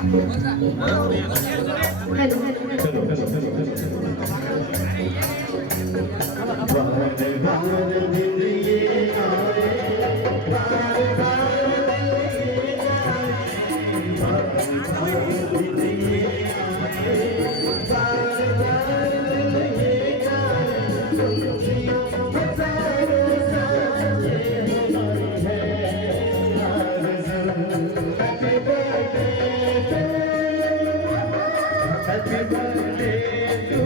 चलो चलो चलो चलो హ్యాపీ బర్త్డే టు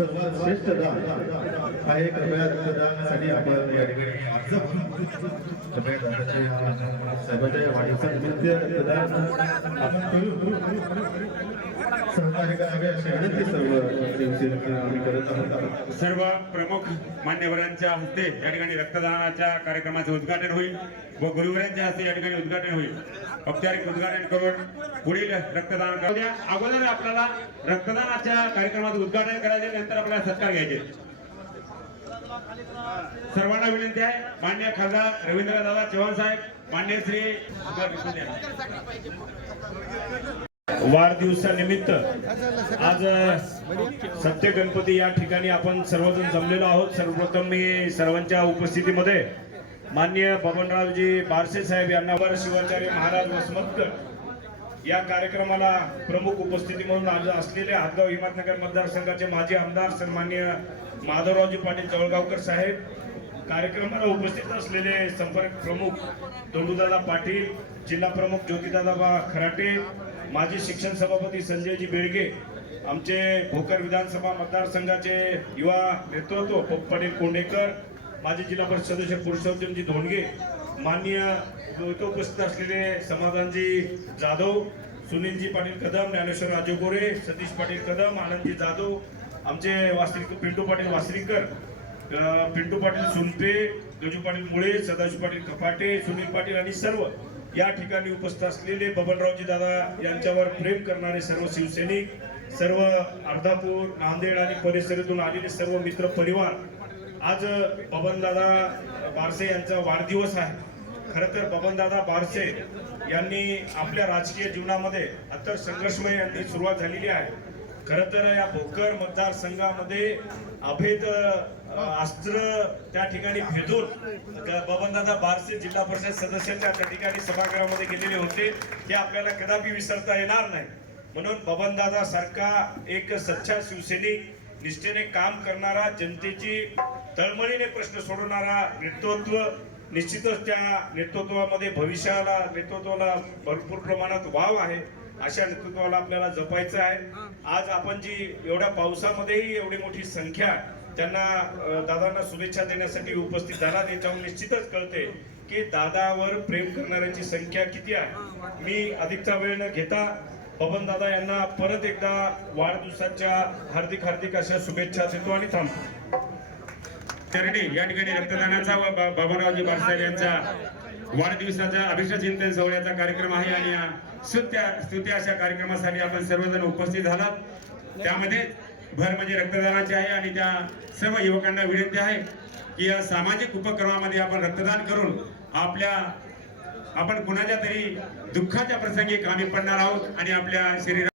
सर्वात श्रेष्ठ दान. आहे कृपया रक्तदानासाठी आपण या ठिकाणी अर्ज भरून कृपया दादाच्या साहेबाच्या वाढीचा निमित्त रक्तदान आपण करू. विनंती सर्व आम्ही करत आहोत. सर्व प्रमुख मान्यवरांच्या हस्ते या ठिकाणी रक्तदानाच्या कार्यक्रमाचे उद्घाटन होईल व गुरुवरांच्या हस्ते या ठिकाणी उद्घाटन होईल. औपचारिक उद्घाटन करून पुढील रक्तदान करू अगोदर आपल्याला रक्तदानाच्या कार्यक्रमाचं उद्घाटन करायचे नंतर आपल्याला सत्कार घ्यायचे सर्वांना विनंती आहे मान्य खासदार रवींद्र दादा चव्हाण साहेब मान्य श्री वाढदिवसानिमित्त आज सत्य गणपती या ठिकाणी आपण सर्वजण जमलेलो आहोत. सर्वप्रथम मी सर्वांच्या उपस्थितीमध्ये मान्य बबनरावजी बारसे साहेब यांना वर शिवाचार्य महाराज वसमतकर या कार्यक्रमाला प्रमुख उपस्थिती म्हणून आज असलेले हातगाव हिमातनगर मतदारसंघाचे माजी आमदार सन्मान्य माधवरावजी पाटील जवळगावकर साहेब कार्यक्रमाला उपस्थित असलेले संपर्क प्रमुख दोडूदादा पाटील जिल्हा प्रमुख ज्योतिदादा बा खराटे माजी शिक्षण सभापती संजयजी बेळगे आमचे भोकर विधानसभा मतदारसंघाचे युवा नेतृत्व पप्पू पाटील कोंडेकर माजी जिल्हा परिषद सदस्य पुरुषोत्तमजी धोंडगे माननीय उपस्थित असलेले समाधानजी जाधव सुनीलजी पाटील कदम ज्ञानेश्वर राजू गोरे सतीश पाटील कदम आनंदजी जाधव आमचे वासरी पिंटू पाटील वासरीकर पिंटू पाटील सुनपे गजू पाटील मुळे सदाशिव पाटील कपाटे सुनील पाटील आणि सर्व या ठिकाणी उपस्थित असलेले बबनरावजी दादा यांच्यावर प्रेम करणारे सर्व शिवसैनिक सर्व अर्धापूर नांदेड आणि परिसरातून आलेले सर्व मित्र परिवार आज बबनदादा बारसे यांचा वाढदिवस आहे. खरं तर बबनदादा बारसे यांनी आपल्या राजकीय जीवनामध्ये अत्यंत संघर्षमय यांनी सुरुवात झालेली आहे. खर तर या भोकर मतदारसंघामध्ये अभेद अस्त्र त्या ठिकाणी भेदून बबनदादा बारसे जिल्हा परिषद सदस्यांच्या त्या ठिकाणी सभागृहामध्ये गेलेले होते. ते आपल्याला कदापि विसरता येणार नाही. म्हणून बबनदादा सारखा एक सच्चा शिवसैनिक निष्ठेने काम करणारा जनतेची तळमळीने प्रश्न सोडवणारा नेतृत्व निश्चितच त्या नेतृत्वामध्ये भविष्याला नेतृत्वाला भरपूर प्रमाणात वाव आहे. अशा नेतृत्वाला आपल्याला जपायचं आहे. आज आपण जी एवढ्या पावसामध्येही एवढी मोठी संख्या त्यांना दादांना शुभेच्छा देण्यासाठी उपस्थित झाला याच्यावरून निश्चितच कळते की दादावर प्रेम करणाऱ्यांची संख्या किती आहे. मी अधिकचा वेळ न घेता बबन दादा यांना परत एकदा वाढदिवसाच्या हार्दिक हार्दिक अशा शुभेच्छा देतो आणि थांबतो. तरडे या ठिकाणी रक्तदानाचा व बाबुरावजी बारसाहेब यांचा वाढदिवसाचा अभिषेक चिंतन सोहळ्याचा कार्यक्रम आहे आणि या स्तुत्या स्तुत्या अशा कार्यक्रमासाठी आपण सर्वजण उपस्थित झालात. त्यामध्ये भर म्हणजे रक्तदानाचे आहे आणि त्या सर्व युवकांना विनंती आहे की या सामाजिक उपक्रमामध्ये आपण रक्तदान करून आपल्या आपण कुणाच्या तरी दुःखाच्या प्रसंगी कामी पडणार आहोत आणि आपल्या शरीरात